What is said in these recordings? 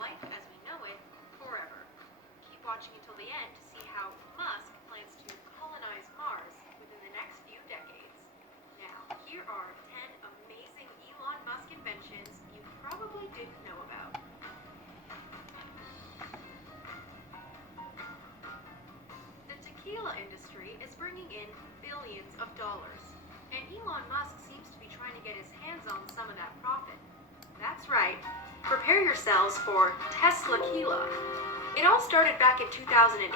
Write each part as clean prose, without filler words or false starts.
life as we know it forever. Keep watching until the end to see how Musk plans to colonize Mars within the next few decades. Now, here are 10 amazing Elon Musk inventions you probably didn't know about. The tequila industry is bringing in billions of dollars, and Elon Musk seems to be trying to get his hands on some of that profit. That's right, prepare yourselves for Tesla-quila. It all started back in 2018,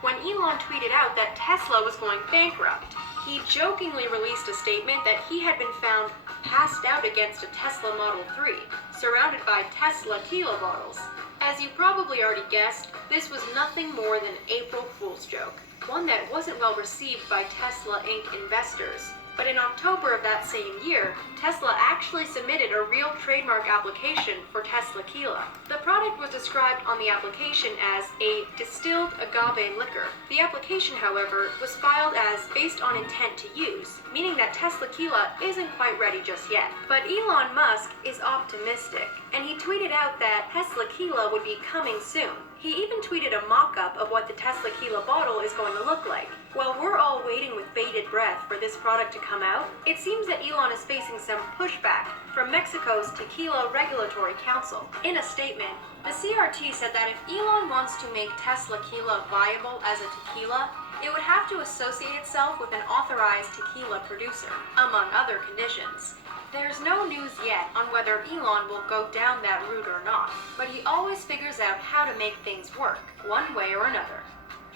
when Elon tweeted out that Tesla was going bankrupt. He jokingly released a statement that he had been found passed out against a Tesla Model 3, surrounded by Tesla-quila bottles. As you probably already guessed, this was nothing more than an April Fool's joke, one that wasn't well received by Tesla Inc. investors. But in October of that same year, Tesla actually submitted a real trademark application for Tesla-quila. The product was described on the application as a distilled agave liquor. The application, however, was filed as based on intent to use, meaning that Tesla-quila isn't quite ready just yet. But Elon Musk is optimistic, and he tweeted out that Tesla-quila would be coming soon. He even tweeted a mock-up of what the Tesla-quila bottle is going to look like. While we're all waiting with bated breath for this product to come out, it seems that Elon is facing some pushback from Mexico's Tequila Regulatory Council. In a statement, the CRT said that if Elon wants to make Tesla-quila viable as a tequila, it would have to associate itself with an authorized tequila producer, among other conditions. There's no news yet on whether Elon will go down that route or not, but he always figures out how to make things work, one way or another.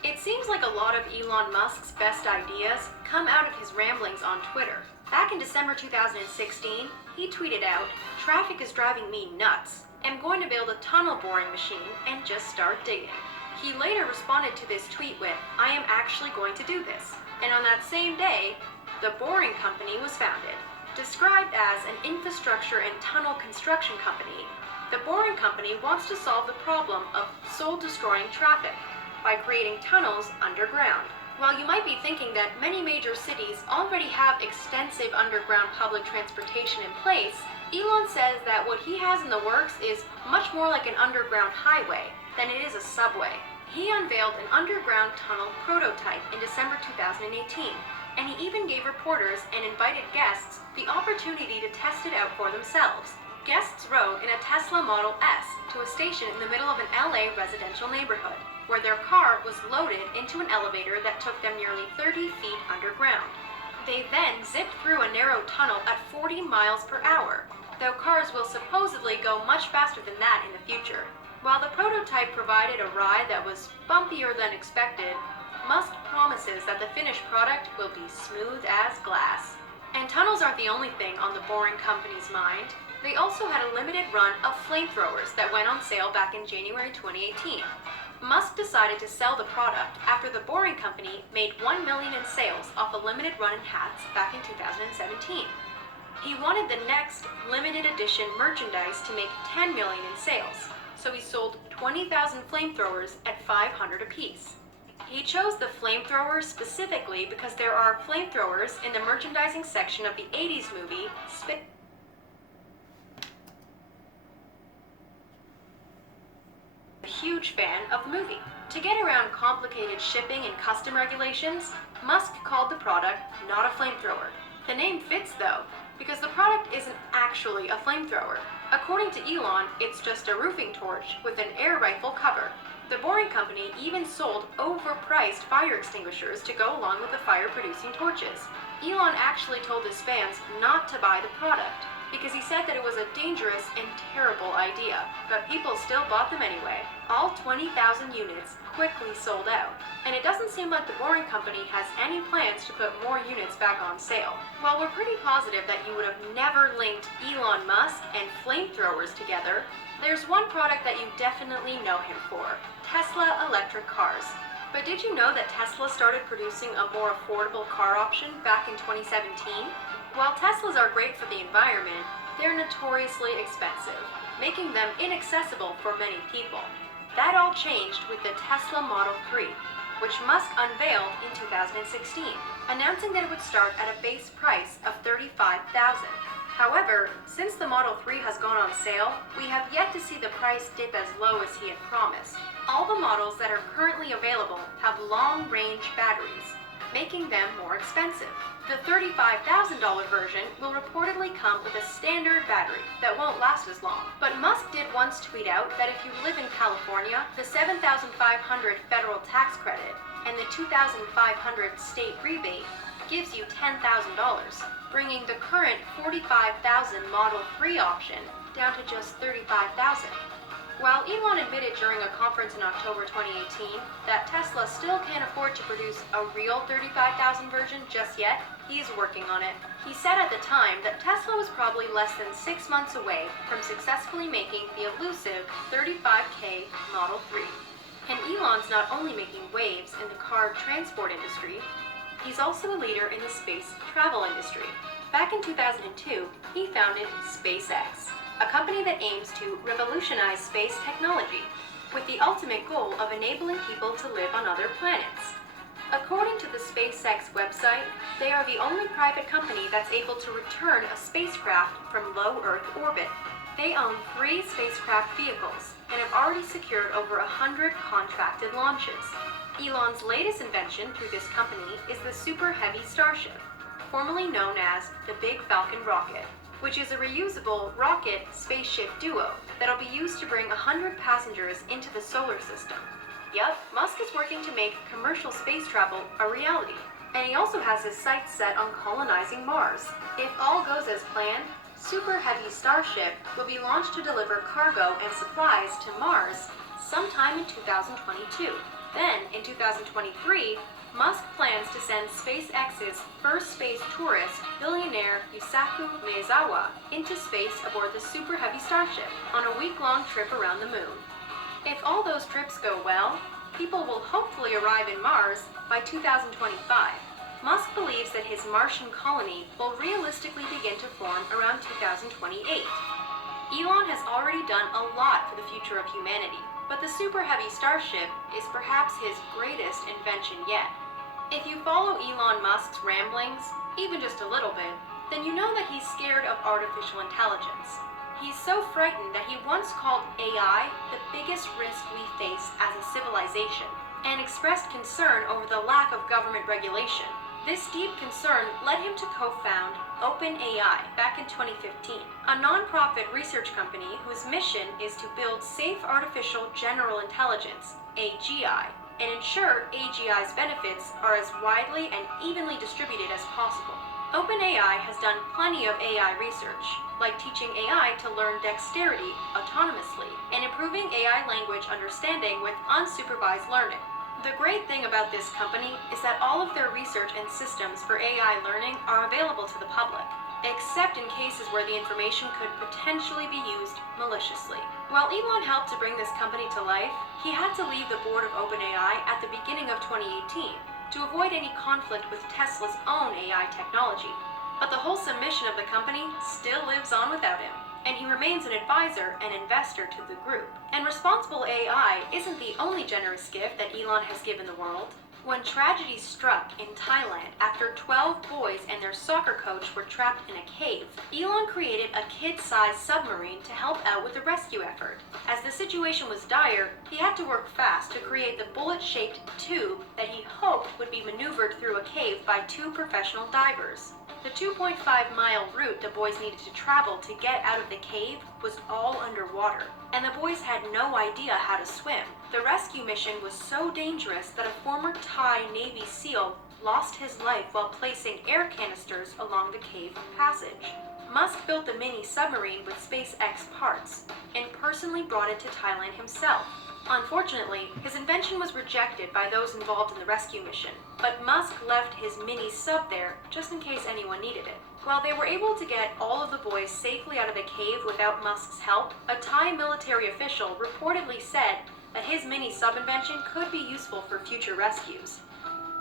It seems like a lot of Elon Musk's best ideas come out of his ramblings on Twitter. Back in December 2016, he tweeted out, "Traffic is driving me nuts. I'm going to build a tunnel boring machine and just start digging." He later responded to this tweet with, "I am actually going to do this." And on that same day, the Boring Company was founded. Described as an infrastructure and tunnel construction company, the Boring Company wants to solve the problem of soul-destroying traffic by creating tunnels underground. While you might be thinking that many major cities already have extensive underground public transportation in place, Elon says that what he has in the works is much more like an underground highway than it is a subway. He unveiled an underground tunnel prototype in December 2018, and he even gave reporters and invited guests the opportunity to test it out for themselves. Guests rode in a Tesla Model S to a station in the middle of an LA residential neighborhood, where their car was loaded into an elevator that took them nearly 30 feet underground. They then zipped through a narrow tunnel at 40 miles per hour, though cars will supposedly go much faster than that in the future. While the prototype provided a ride that was bumpier than expected, Musk promises that the finished product will be smooth as glass. And tunnels aren't the only thing on the Boring Company's mind. They also had a limited run of flamethrowers that went on sale back in January 2018. Musk decided to sell the product after the Boring Company made $1 million in sales off a limited run in hats back in 2017. He wanted the next limited edition merchandise to make $10 million in sales, so he sold 20,000 flamethrowers at $500 apiece. He chose the flamethrowers specifically because there are flamethrowers in the merchandising section of the 80s movie Spit. A huge fan of the movie. To get around complicated shipping and custom regulations, Musk called the product not a flamethrower. The name fits though, because the product isn't actually a flamethrower. According to Elon, it's just a roofing torch with an air rifle cover. The Boring Company even sold overpriced fire extinguishers to go along with the fire-producing torches. Elon actually told his fans not to buy the product, because he said that it was a dangerous and terrible idea, but people still bought them anyway. All 20,000 units quickly sold out, and it doesn't seem like the Boring Company has any plans to put more units back on sale. While we're pretty positive that you would have never linked Elon Musk and flamethrowers together, there's one product that you definitely know him for: Tesla electric cars. But did you know that Tesla started producing a more affordable car option back in 2017? While Teslas are great for the environment, they're notoriously expensive, making them inaccessible for many people. That all changed with the Tesla Model 3, which Musk unveiled in 2016, announcing that it would start at a base price of $35,000. However, since the Model 3 has gone on sale, we have yet to see the price dip as low as he had promised. All the models that are currently available have long-range batteries, making them more expensive. The $35,000 version will reportedly come with a standard battery that won't last as long. But Musk did once tweet out that if you live in California, the $7,500 federal tax credit and the $2,500 state rebate gives you $10,000, bringing the current $45,000 Model 3 option down to just $35,000. While Elon admitted during a conference in October 2018 that Tesla still can't afford to produce a real $35,000 version just yet, he's working on it. He said at the time that Tesla was probably less than 6 months away from successfully making the elusive $35K Model 3. And Elon's not only making waves in the car transport industry, he's also a leader in the space travel industry. Back in 2002, he founded SpaceX, a company that aims to revolutionize space technology, with the ultimate goal of enabling people to live on other planets. According to the SpaceX website, they are the only private company that's able to return a spacecraft from low Earth orbit. They own 3 spacecraft vehicles and have already secured over 100 contracted launches. Elon's latest invention through this company is the Super Heavy Starship, formerly known as the Big Falcon rocket, which is a reusable rocket-spaceship duo that'll be used to bring 100 passengers into the solar system. Yep, Musk is working to make commercial space travel a reality, and he also has his sights set on colonizing Mars. If all goes as planned, Super Heavy Starship will be launched to deliver cargo and supplies to Mars sometime in 2022. Then, in 2023, Musk plans to send SpaceX's first space tourist, billionaire Yusaku Maezawa, into space aboard the Super Heavy Starship on a week-long trip around the moon. If all those trips go well, people will hopefully arrive in Mars by 2025. Musk believes that his Martian colony will realistically begin to form around 2028. Elon has already done a lot for the future of humanity, but the Super Heavy Starship is perhaps his greatest invention yet. If you follow Elon Musk's ramblings, even just a little bit, then you know that he's scared of artificial intelligence. He's so frightened that he once called AI the biggest risk we face as a civilization, and expressed concern over the lack of government regulation. This deep concern led him to co-found OpenAI back in 2015, a non-profit research company whose mission is to build safe artificial general intelligence, AGI, and ensure AGI's benefits are as widely and evenly distributed as possible. OpenAI has done plenty of AI research, like teaching AI to learn dexterity autonomously and improving AI language understanding with unsupervised learning. The great thing about this company is that all of their research and systems for AI learning are available to the public, except in cases where the information could potentially be used maliciously. While Elon helped to bring this company to life, he had to leave the board of OpenAI at the beginning of 2018 to avoid any conflict with Tesla's own AI technology. But the wholesome mission of the company still lives on without him, and he remains an advisor and investor to the group. And responsible AI isn't the only generous gift that Elon has given the world. When tragedy struck in Thailand after 12 boys and their soccer coach were trapped in a cave, Elon created a kid-sized submarine to help out with the rescue effort. As the situation was dire, he had to work fast to create the bullet-shaped tube that he hoped would be maneuvered through a cave by 2 professional divers. The 2.5-mile route the boys needed to travel to get out of the cave was all underwater, and the boys had no idea how to swim. The rescue mission was so dangerous that a former Thai Navy SEAL lost his life while placing air canisters along the cave passage. Musk built the mini submarine with SpaceX parts and personally brought it to Thailand himself. Unfortunately, his invention was rejected by those involved in the rescue mission, but Musk left his mini sub there just in case anyone needed it. While they were able to get all of the boys safely out of the cave without Musk's help, a Thai military official reportedly said that his mini sub invention could be useful for future rescues.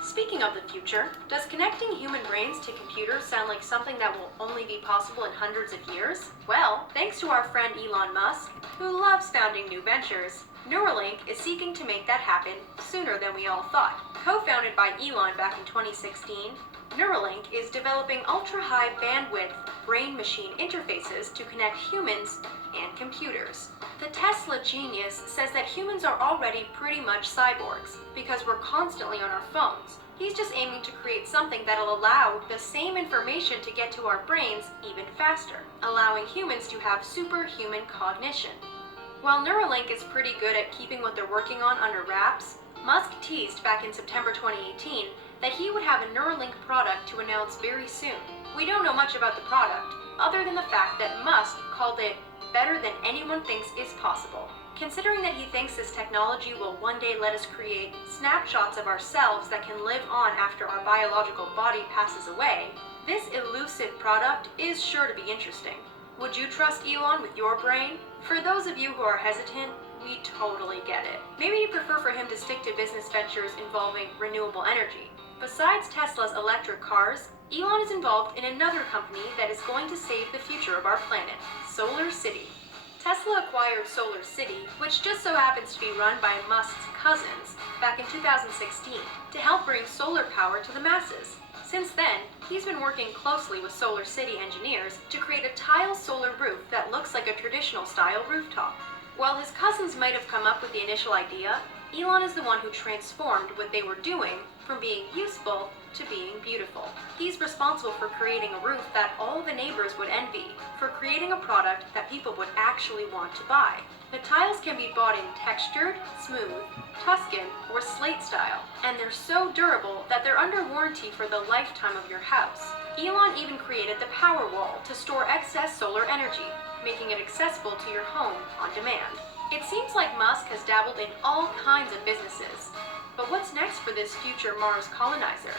Speaking of the future, does connecting human brains to computers sound like something that will only be possible in hundreds of years? Well, thanks to our friend Elon Musk, who loves founding new ventures, Neuralink is seeking to make that happen sooner than we all thought. Co-founded by Elon back in 2016, Neuralink is developing ultra-high bandwidth brain-machine interfaces to connect humans and computers. The Tesla genius says that humans are already pretty much cyborgs because we're constantly on our phones. He's just aiming to create something that'll allow the same information to get to our brains even faster, allowing humans to have superhuman cognition. While Neuralink is pretty good at keeping what they're working on under wraps, Musk teased back in September 2018 that he would have a Neuralink product to announce very soon. We don't know much about the product, other than the fact that Musk called it better than anyone thinks is possible. Considering that he thinks this technology will one day let us create snapshots of ourselves that can live on after our biological body passes away, this elusive product is sure to be interesting. Would you trust Elon with your brain? For those of you who are hesitant, we totally get it. Maybe you prefer for him to stick to business ventures involving renewable energy. Besides Tesla's electric cars, Elon is involved in another company that is going to save the future of our planet, Solar City. Tesla acquired Solar City, which just so happens to be run by Musk's cousins, back in 2016, to help bring solar power to the masses. Since then, he's been working closely with Solar City engineers to create a tile solar roof that looks like a traditional style rooftop. While his cousins might have come up with the initial idea, Elon is the one who transformed what they were doing from being useful to being beautiful. He's responsible for creating a roof that all the neighbors would envy, for creating a product that people would actually want to buy. The tiles can be bought in textured, smooth, Tuscan, or slate style, and they're so durable that they're under warranty for the lifetime of your house. Elon even created the power wall to store excess solar energy, making it accessible to your home on demand. It seems like Musk has dabbled in all kinds of businesses. But what's next for this future Mars colonizer?